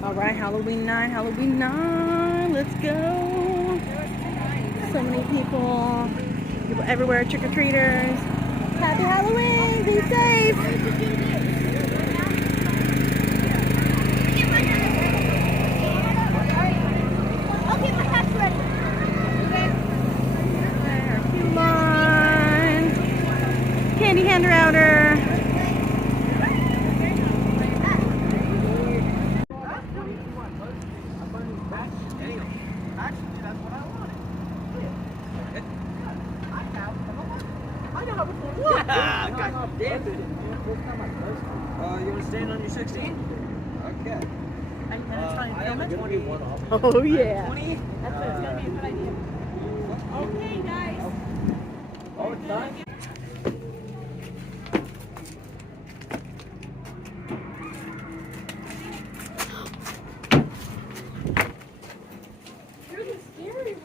All right, Halloween night, Halloween night. Let's go. So many people everywhere, trick-or-treaters. Happy Halloween, be safe. Okay, my cat's ready. Come on. Candy hander outer. You want to stand on your 16? Okay. I have a 21 off. Oh, yeah. 20? That's going to be a good idea. Okay, guys. Oh, it's done? You're the scary one.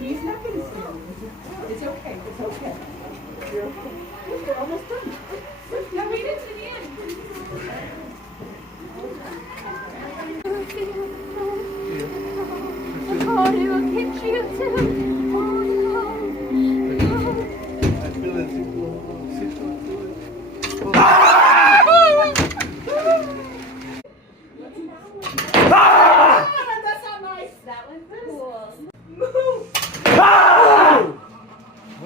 He's not going to stay. It's okay. It's okay. You're okay. We're almost done. Now we did to the end. Oh, he will hit you too. Oh, That's not nice. That was cool.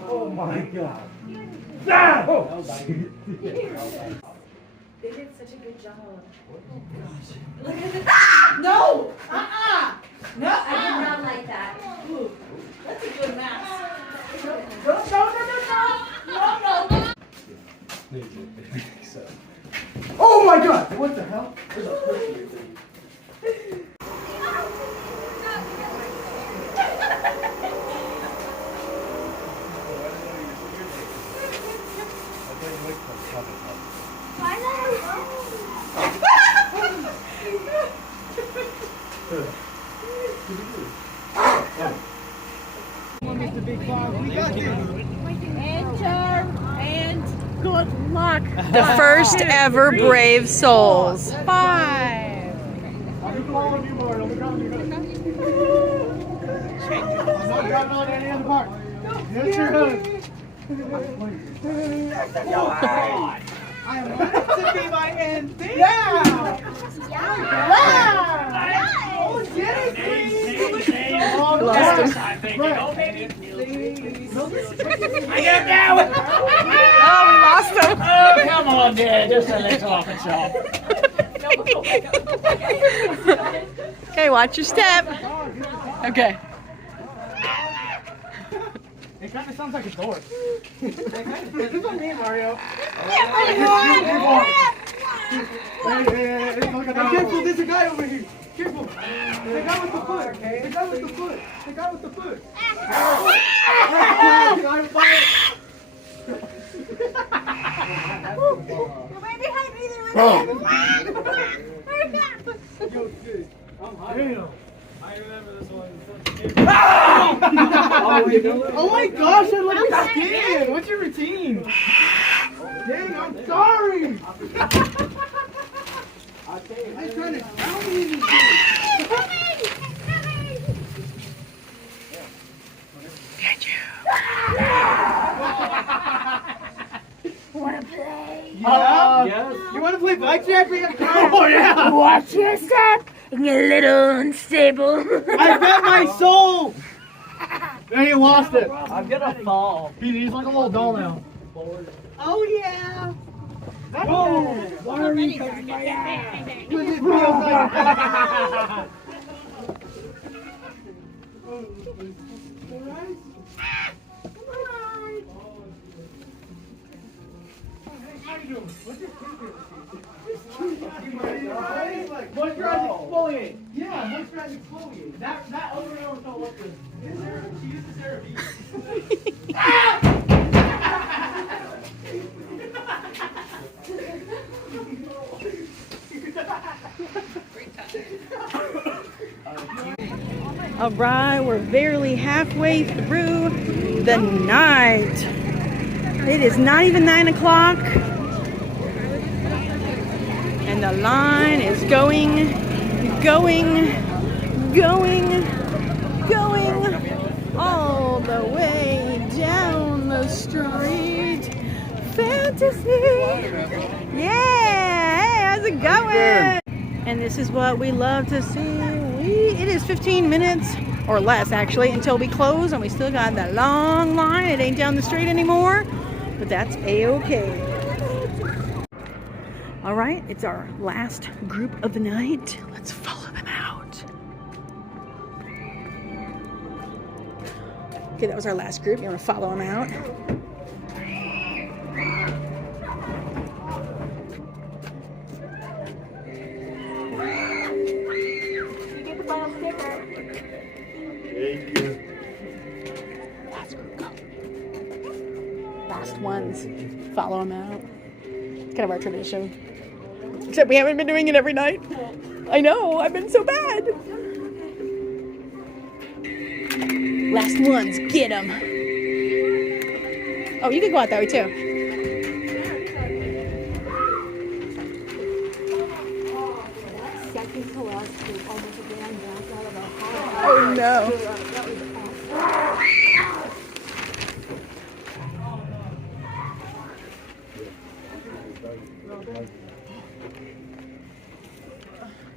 Oh my god. They did such a good job. Look at this. No! No, I did not like that. Ooh, that's a good mask. No. Oh my god! What the hell? There's a person right there. why not? Enter and good luck. The first ever Brave Souls. 5. I'm calling you, Mark. I'm not driving on any other part. Yes, your hood. I want it to be my end. Yeah! Yes! Oh, get it, please! Lost him. Right. Please. I get him now! Oh, we lost him. Oh, come on, dear. Just a little off and shot. Okay, watch your step. Okay. It kind of sounds like a door. It's on me, Mario. Hey, careful, there's a guy over here. Careful. The guy with the foot. The guy with the foot. The guy with the foot. Right behind me, I remember this one. Oh my gosh, I love your skin. What's your routine? Dang, I'm sorry. I'm trying to drown you in this Get you. Wanna play? Yeah? Yes. You want to play blackjack? Oh yeah. Watch your step. And you're a little unstable. I bet my soul. And he lost it. I'm gonna fall. He's like a little doll now. Oh yeah. Oh, why are you touching my ass? Because it feels like. Moisturize exfoliate. Yeah, moisturize exfoliate. That other one don't look good. She used the CeraVe. All right, we're barely halfway through the night. It is not even 9 o'clock. And the line is going all the way down the street. Fantasy. Yeah, hey, how's it going? And this is what we love to see. It is 15 minutes or less actually until we close, and we still got that long line. It ain't down the street anymore, but that's a-okay. All right, it's our last group of the night. Let's follow them out. Okay, that was our last group. You want to follow them out? Thank you. Last group, go. Last ones. Follow them out. It's kind of our tradition. Except we haven't been doing it every night. I know, I've been so bad. Last ones, get them. Oh, you can go out that way too. Second to last group, almost again. Oh no.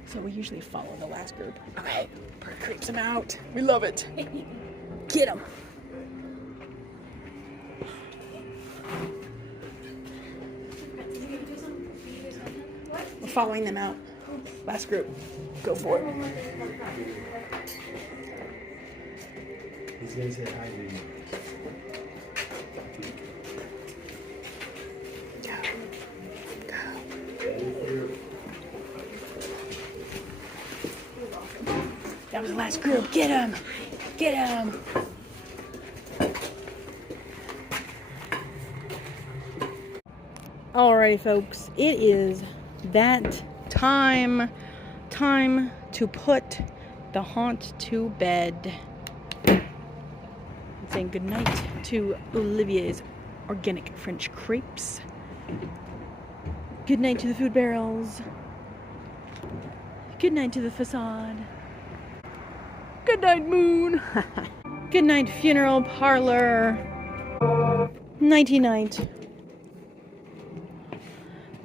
So we usually follow the last group. Okay, Bert creeps them out. We love it. Get them. We're following them out. Last group. Go for it. He's gonna say hi to you. That was the last group. Get him! Get him! Alrighty, folks. It is that time to put the haunt to bed. I'm saying goodnight to Olivier's organic French crepes. Good night to the food barrels. Good night to the facade. Good night, moon. Good night, funeral parlor. Nighty night.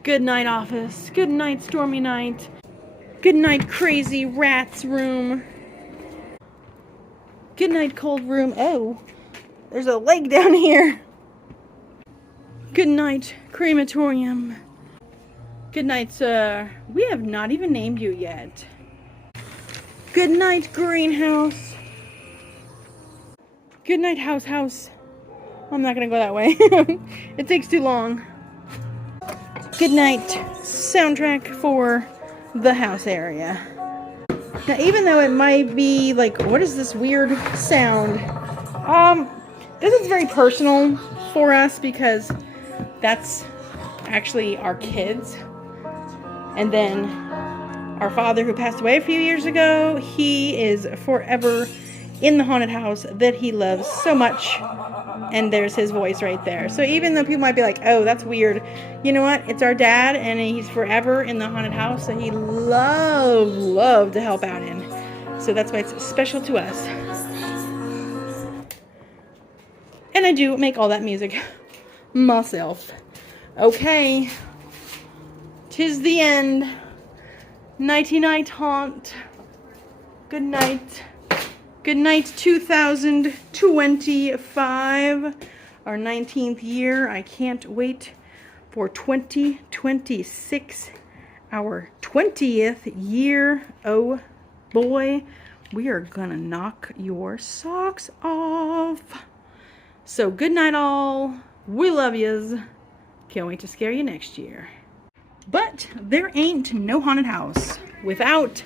Good night, office. Good night, stormy night. Good night, crazy rat's room. Good night, cold room. Oh. There's a lake down here. Good night, crematorium. Good night, sir. We have not even named you yet. Good night, greenhouse. Good night, house. I'm not gonna go that way. It takes too long. Good night, soundtrack for the house area. Now, even though it might be like, what is this weird sound? This is very personal for us because that's actually our kids. And then our father, who passed away a few years ago, he is forever in the haunted house that he loves so much. And there's his voice right there. So even though people might be like, oh, that's weird, you know what? It's our dad, and he's forever in the haunted house that he loved to help out in. So that's why it's special to us. And I do make all that music myself. Okay. 'Tis the end. Nighty-night haunt. Good night. Good night, 2025. Our 19th year. I can't wait for 2026. Our 20th year. Oh boy. We are gonna knock your socks off. So good night all. We love yous. Can't wait to scare you next year. But there ain't no haunted house without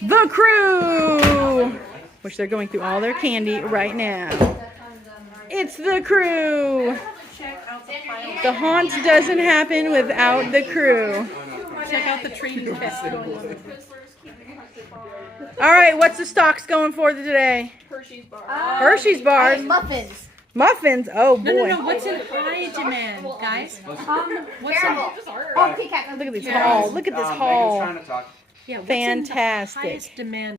the crew, which they're going through all their candy right now. It's the crew. The haunt doesn't happen without the crew. Check out the training test going on. All right, what's the stocks going for today? Hershey's bar. Hershey's bars. Muffins. Muffins. Oh boy. No. What's in high demand, guys? What's Oh, Kit Kat. Look at this haul. Look at this haul. Yeah, what's in the Fantastic. highest demand?